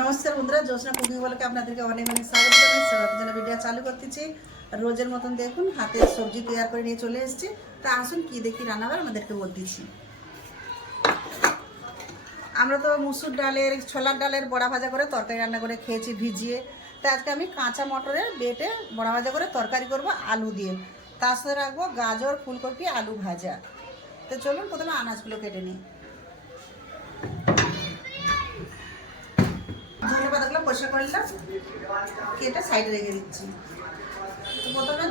নমস্কার বন্ধুরা জ্যোৎস্না কুকিং বলকে আপনাদেরকে অনেক অনেক স্বাগত জানাই? স্বাগত জানাই ভিডিও চালু করতেছি। রোজের মতন দেখুন, হাতে সবজি তৈরি করে নিয়ে চলে এসেছি। তা আসুন, কি দেখি রান্নাবার আমাদেরকে বলতেছি। আমরা তো মুসুর ডালের, ছোলার ডালের বড়া ভাজা করে তরকারি রান্না করে খেয়েছি, ভিজিয়ে। তা আজকে আমি কাঁচা মটরের বেটে বড়া ভাজা করে তরকারি করব, আলু দিয়ে। তার সাথে রাখব গাজর, ফুলকপি, আলু ভাজা। তো চলুন, প্রথমে আনাজগুলো কেটে নিই। ধনে পাতাগুলো পরিষ্কার করলাম কেটে সাইডে রেখে দিচ্ছি। প্রথমে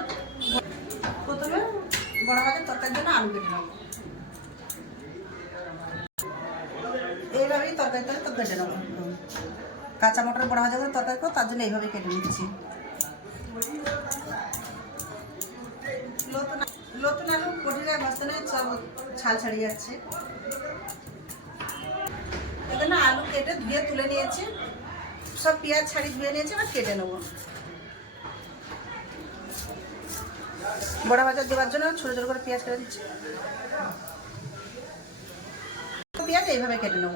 প্রথমে বড় মাছের তরকারির জন্য আলু কেটে নেব। এইভাবেই তরকারি করে তো কেটে নেব। কাঁচা মটর বড় ভাজা করে তরকারি করো তার জন্য এইভাবেই কেটে নিচ্ছি। নতুন নতুন আলু কটিরা মাঝখানে সব ছাল ছাড়িয়ে যাচ্ছে। এখানে আলু কেটে ধুয়ে তুলে নিয়েছি। সব পেঁয়াজ ছাড়ি ধুয়ে নিয়েছি, এবার কেটে নেব। বড়া ভাজা দেওয়ার জন্য ছোটো ছোটো করে পেঁয়াজ কেটে দিচ্ছি। পেঁয়াজ এইভাবে কেটে নেব।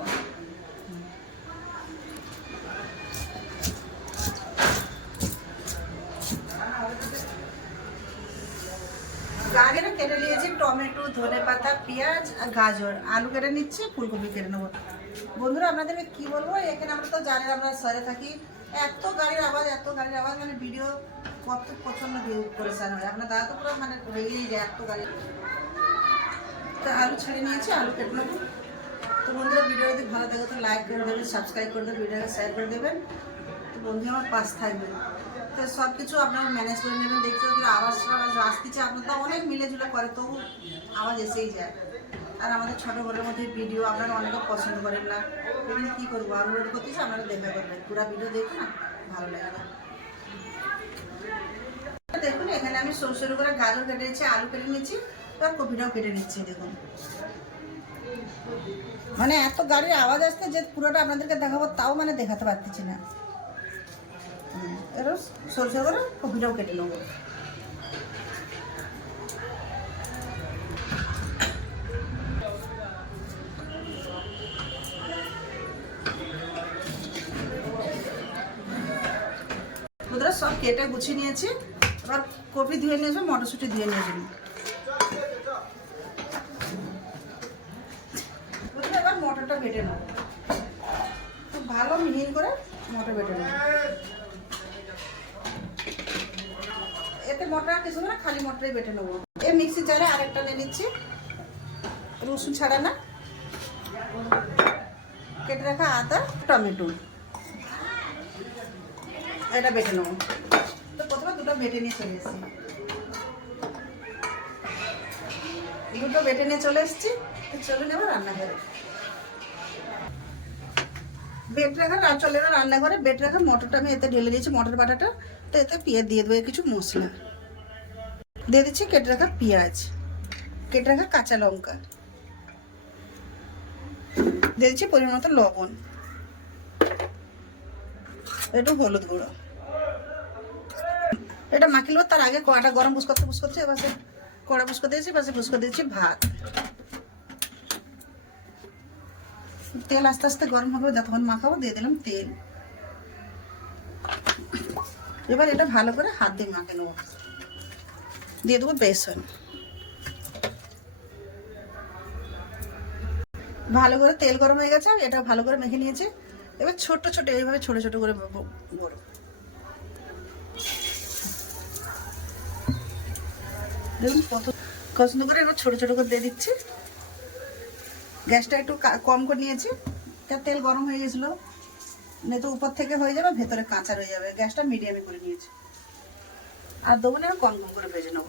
কেটে নিয়েছি টমেটো ধনে পাতা পেঁয়াজ আর গাজর। আলু কেটে নিচ্ছি, ফুলকপি কেটে নেব। বন্ধুরা, আপনাদেরকে কি বলব? এখানে আমরা তো জানেন, আমরা সরে থাকি। এত গাড়ির আওয়াজ, এত গাড়ির আওয়াজ মানে ভিডিও কত প্রচণ্ড পরেশান হয়। আপনার দাদা তো পুরো মানে রেগেই যায় এত গাড়ি। তো আলু ছেড়ে নিয়েছি, আলু কেটে তো বন্ধুরা ভিডিও যদি ভালো থাকে, তো লাইক করে দেবেন সাবস্ক্রাইব করে দেবেন ভিডিওকে শেয়ার করে দেবেন। তো বন্ধু, আমার পাশ থাকবেন। তো সব কিছু আপনারা ম্যানেজ করে নেবেন। দেখতে আওয়াজ আওয়াজ আসতেছে, আপনার তো অনেক মিলেজুলে করে, তবু আওয়াজ এসেই যায়। আর আমাদের ছোটো ঘরের মধ্যে ভিডিও আপনারা অনেকে পছন্দ করেন না। এখানে কী করব? অনুরোধ করতেছি আপনারা দেখা করবেন। পুরো ভিডিও দেখুন না, ভালো লাগে না। দেখুন, এখানে আমি সরু সরু করে গাজর কেটে নিচ্ছি, আলু কেটে নিচ্ছি, এবার কপিটাও কেটে নিচ্ছি, দেখুন। মানে এত গাড়ির আওয়াজ আসতে যে পুরোটা আপনাদেরকে দেখাবো, তাও মানে দেখাতে পারতেছি না। এবার সরু করে কপিটাও কেটে নেব। কেটে গুছিয়ে নিয়েছি। এবার কপি ধুয়ে নিয়েছি মটরশুঁটি ধুয়ে নিয়েছি এবার মটরটা বেটে নেব। খুব ভালো মিহিন করে মটর বেটে নেব। এতে মটর কিছু না, খালি মটরই বেটে নেব। এই মিক্সি জারে আরেকটা নিয়ে নিচ্ছি রসুন ছাড়া না। কেটে রাখা আদা, টমেটো। এটা বেটে নেব। তো প্রথমে দুটো বেটে নিয়ে চলে এসেছি। দুটো বেটে নিয়ে চলে এসেছি। চলে নেব রান্নাঘরে। বেট রাখা চলে এলো রান্নাঘরে। বেট রাখা মটরটা আমি এতে ঢেলে দিয়েছি, মটর বাটাটা। তো এতে পেঁয়াজ দিয়ে দেবো কিছু মশলা। দিয়ে দিচ্ছি কেটে রাখা পেঁয়াজ, কেটে রাখা কাঁচা লঙ্কা। দিয়ে দিচ্ছি পরিমাণ মতো লবণ। একটু হলুদ গুঁড়ো। এটা মাখিল তার আগে কড়াটা গরম বুস করতে বুস করছে এবার কড়া বুস দিয়েছি এবার বুস দিয়েছি ভাত। তেল আস্তে আস্তে গরম হবে, যতক্ষণ মাখাবো দিয়ে দিলাম তেল। এবার এটা ভালো করে হাত দিয়ে মাখে নেব। দিয়ে দেবো বেসন। ভালো করে তেল গরম হয়ে গেছে এটা ভালো করে মেখে নিয়েছি। এবার ছোট ছোট, এইভাবে ছোট ছোট করে বড়। দেখুন কত পছন্দ করে এবার ছোট ছোট করে দিয়ে দিচ্ছি। গ্যাসটা একটু কম করে নিয়েছি। তার তেল গরম হয়ে গেছিল। নেই তো উপর থেকে হয়ে যাবে, ভেতরে কাঁচা রয়ে যাবে। গ্যাসটা মিডিয়ামে করে নিয়েছি। আর দেবো না কম কম করে ভেজে নেব।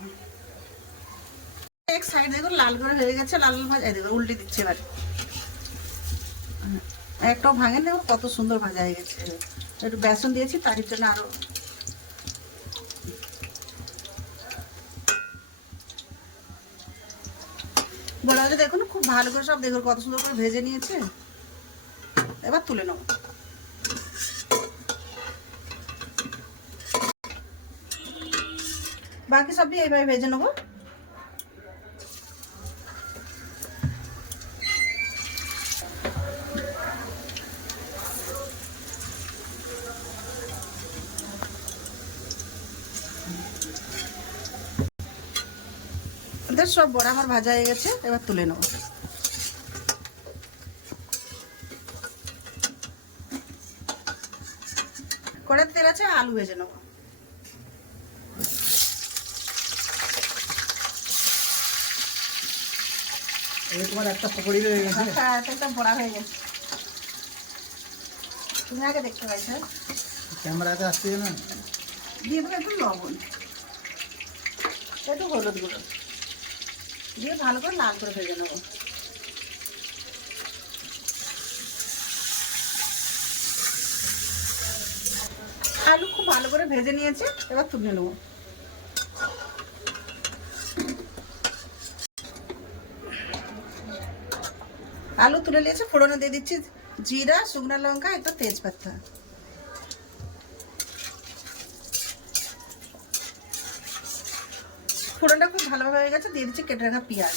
এক সাইড দেখুন লাল করে হয়ে গেছে, লাল লাল ভাজা। দেখুন, উল্টে দিচ্ছে এবার। একটাও ভাঙে দেখো কত সুন্দর ভাজা হয়ে গেছে। একটু বেসন দিয়েছি তার জন্য আরও বলা যে দেখুন, খুব ভালো করে সব দেখুন, কত সুন্দর করে ভেজে নিয়েছে। এবার তুলে নেব। বাকি সবই এইভাবে ভেজে নেব। বন্ধুদের সব বড়া আমার ভাজা হয়ে গেছে এবার তুলে নেব। কড়ার তেল আছে আলু ভেজে নেব। তোমার একটা পকড়ি রয়ে গেছে। হ্যাঁ একটা বড়া হয়ে গেছে। তুমি আগে দেখতে পাইছো। ক্যামেরাতে আসছে না? দিয়ে দেবো একটু লবণ। একটু হলুদ গুঁড়ো। দিয়ে ভালো করে লাল করে ভেজে নেব। আলু খুব ভালো করে ভেজে নিয়েছে, এবার তুলে নেব। আলু তুলে নিয়েছে, ফোড়নে দিয়ে দিচ্ছি জিরা, শুকনো লঙ্কা, একটু তেজপাতা। ফোড়নটা খুব ভালোভাবে হয়ে গেছে, দিয়ে দিচ্ছি কেটে রাখা পেঁয়াজ।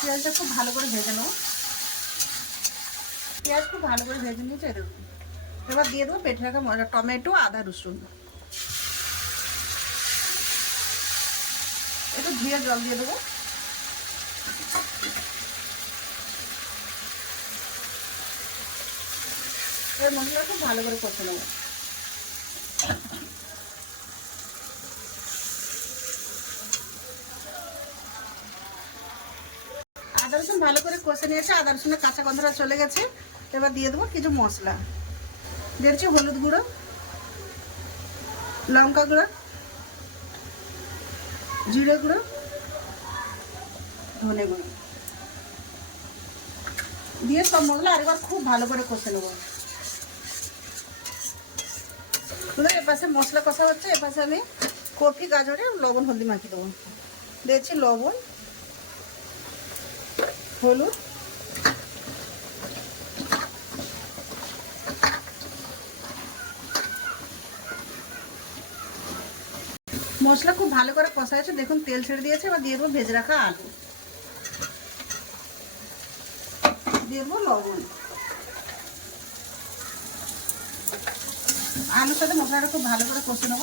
পেঁয়াজটা খুব ভালো করে ভেজে নেব। পেঁয়াজ খুব ভালো করে ভেজে নিয়েছে এরকম এবার দিয়ে দেবো পেটে রাখা মশলা টমেটো, আদা, রসুন। একটু ধুয়ে জল দিয়ে দেবো। এবার মশলা খুব ভালো করে কষে নেব। আদা রসুন ভালো করে কষে নিয়েছে, আদা রসুনের কাঁচা গন্ধটা চলে গেছে। এবার দিয়ে দেবো কিছু মশলা। দিয়েছি হলুদ গুঁড়ো, লঙ্কা গুঁড়ো, জিরে গুঁড়ো, ধনে গুঁড়ো। দিয়ে সব মশলা আরেকবার খুব ভালো করে কষে নেব। এপাশে মশলা কষা হচ্ছে এপাশে আমি কফি গাজরে লবণ, হলদি মাখিয়ে দেবো। দিয়েছি লবণ। হলুদ। মশলা খুব ভালো করে কষা দেখুন, তেল ছেড়ে দিয়েছে। এবার দিয়ে দেবো ভেজে রাখা আলু। দিয়ে দেবো লবণ। আলুর সাথে মশলাটা খুব ভালো করে কষে নেব।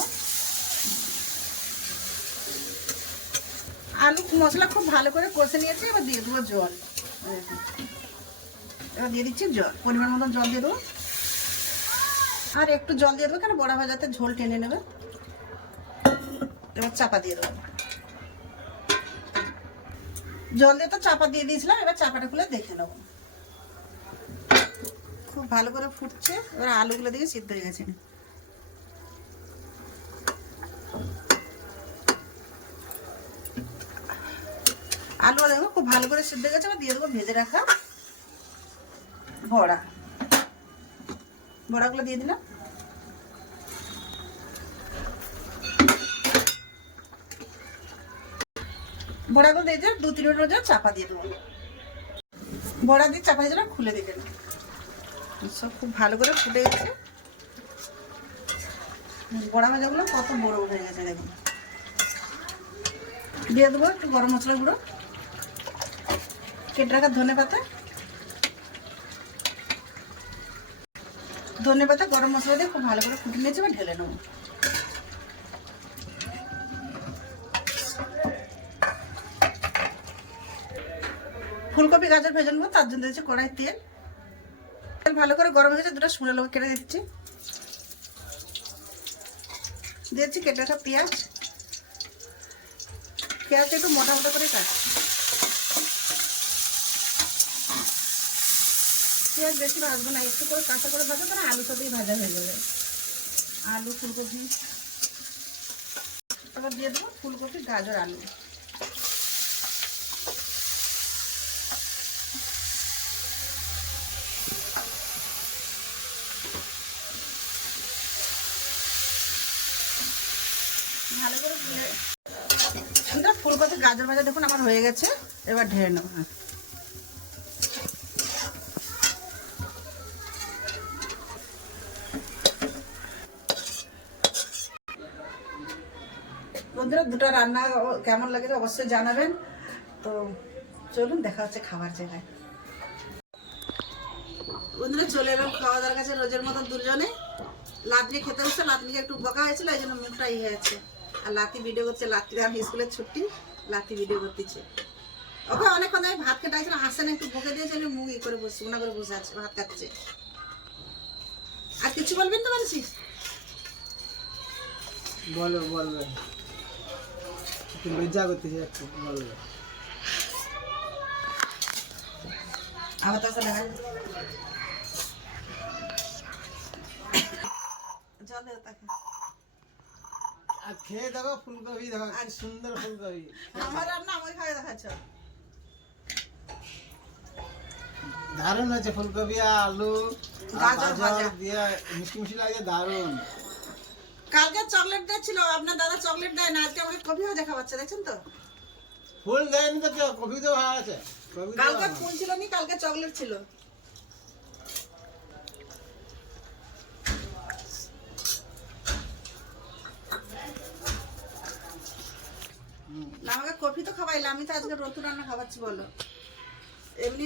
আলু মশলা খুব ভালো করে কষে নিয়েছে। এবার দিয়ে দেবো জল। এবার দিয়ে দিচ্ছি জল, পরিমাণ মতন জল দিয়ে দেবো। আর একটু জল দিয়ে দেবো কেন? বড়া ভাজাতে ঝোল টেনে নেবে। এবার চাপা দিয়ে দেবো। জল দিয়ে তো চাপা দিয়ে দিয়েছিলাম, এবার চাপাটা খুলে দেখে নেব। খুব ভালো করে ফুটছে, এবার আলুগুলো দিয়ে সিদ্ধ হয়ে গেছে আলু দেখো খুব ভালো করে সিদ্ধ গেছে, এবার দিয়ে দেবো ভেজে রাখা বড়া। বড়াগুলো দিয়ে দিলাম। বড়াগুলো দিয়ে দিলাম দু তিন মিনিট চাপা দিয়ে দেবো। বড়া দিয়ে চাপা দিয়ে দিলাম, খুলে দিয়ে সব খুব ভালো করে ফুটে গেছে। বড়া ভাজাগুলো কত বড় হয়ে গেছে দেখুন দিয়ে দেবো একটু গরম মশলা গুঁড়ো। কেটে রাখা ধনে পাতা। ধনে পাতা, গরম মশলা দিয়ে খুব ভালো করে ফুটে নিয়েছে বা ঢেলে নেব। ফুলকপি, গাজর ভেজে নেব, তার জন্য দিয়েছি কড়াই তেল। তেল ভালো করে গরম হয়েছে, দুটো শুনে লঙ্কা কেটে দিচ্ছি। দিয়েছি কেটে রাখা পেঁয়াজ। পেঁয়াজটা একটু মোটা মোটা করে কাটছি। পেঁয়াজ বেশি ভাজবো না, একটু করে কাঁচা করে ভাজবো কারণ আলু সাথেই ভাজা হয়ে যাবে। আলু, ফুলকপি। তারপর দিয়ে দেবো ফুলকপি, গাজর, আলু। ভালো করে ফুলকপি, গাজর ভাজা দেখুন আমার হয়ে গেছে। এবার ঢেলে নেব হ্যাঁ। বন্ধুরা, দুটো রান্না কেমন লাগেছে অবশ্যই জানাবেন। তো চলুন, দেখা হচ্ছে খাবার জায়গায়। বন্ধুরা, চলে এলাম খাওয়া দাওয়ার কাছে রোজের মতন দুজনে। লাতনি খেতে বসে লাতনিকে একটু বকা হয়েছিল, এই জন্য মুখটা ইয়ে আছে। আর লাতি ভিডিও করছে, লাতি আর স্কুলের ছুটি, লাতি ভিডিও করতেছে। ওকে, অনেকক্ষণ আমি ভাত খেতে আসছিলাম আসে না একটু বকে দিয়েছে, আমি মুখ ই করে বসে উনা করে বসে আছে, ভাত খাচ্ছে। আর কিছু বলবেন তো বলছিস বলো বলবে জল দে তাকে। আর খেয়ে দেখো ফুলকপি দেখো সুন্দর ফুলকপি। আমার রান্না আমাকে খাওয়া দেখাচ্ছ? দারুণ আছে ফুলকপি আলু। গাজর দিয়ে মিষ্টি মিষ্টি লাগে দারুণ। কালকে চকলেট দিয়েছিল আপনার দাদা চকলেট দেয় না আজকে আমাকে কফি ভাজা খাওয়াচ্ছে দেখছেন তো? ফুল দেয়নি তো কপি তো আছে কালকে। ফুল ছিল নি কালকে চকলেট ছিল। না আমাকে কফি তো খাওয়াইলে আমি তো আজকে রতুন রান্না খাওয়াচ্ছি বলো। এমনি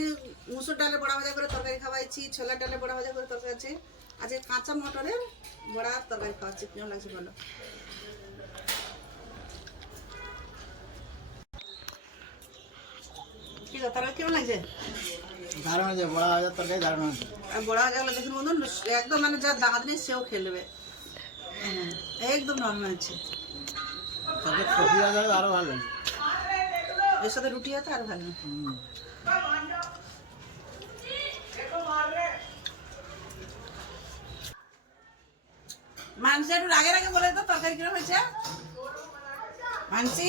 মুসুর ডালে বড়া ভাজা করে তরকারি খাওয়াইছি ছোলার ডালে বড়া ভাজা করে তরকারি আছে আজকে কাঁচা মটরের বড়া তরকারি খাওয়াচ্ছি কেমন লাগছে বলো? কি তরকারি কেমন লাগছে? দারুণ আছে বড়া ভাজার তরকারি দারুণ আর বড় গেলে দেখুন বন্ধুন একদম মানে যা দাঁত নেই সেও খেলবে। হ্যাঁ, একদম নর্মাল আছে তাতে কপি আরও ভালো এর সাথে রুটি আছে আর ভালো। হুম। মানসি একটু আগে আগে বলে তো তরকারি কিরম হয়েছে? মানসি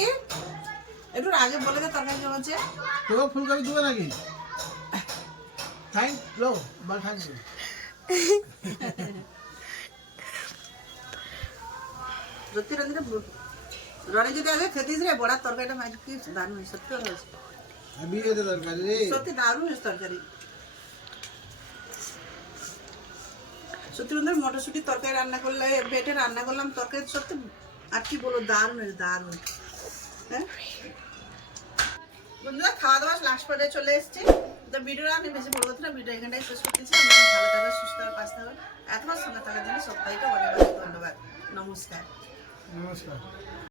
একটু আগে বলে দে তরকারি কিরম হয়েছে? তোকে ফুলকপি দেবো নাকি? থ্যাংক লো বল থ্যাংক ইউ সত্যি রান্ধিটা রনে যদি আগে খেতিস রে বড়ার তরকারিটা মাঝে কি দারুণ সত্যি হয়েছে সত্যি দারুণ হয়েছে তরকারি। সত্যি বন্ধু মটরশুটি তরকারি রান্না করলে, বেটে রান্না করলাম তরকারি সত্যি আর কি বলব, দারুণ হয়েছে, দারুণ। হ্যাঁ? বন্ধুরা খাওয়া দাওয়া লাস্ট পর্যায়ে চলে এসেছি। তো ভিডিওটা আমি বেশি বলব না, ভিডিও এখানটাই শেষ করতেছি। আপনারা ভালো থাকবে সুস্থ হবে পাশে থাকবেন। এতবার সঙ্গে থাকার জন্য সবাইকে অনেক অনেক ধন্যবাদ। নমস্কার। নমস্কার।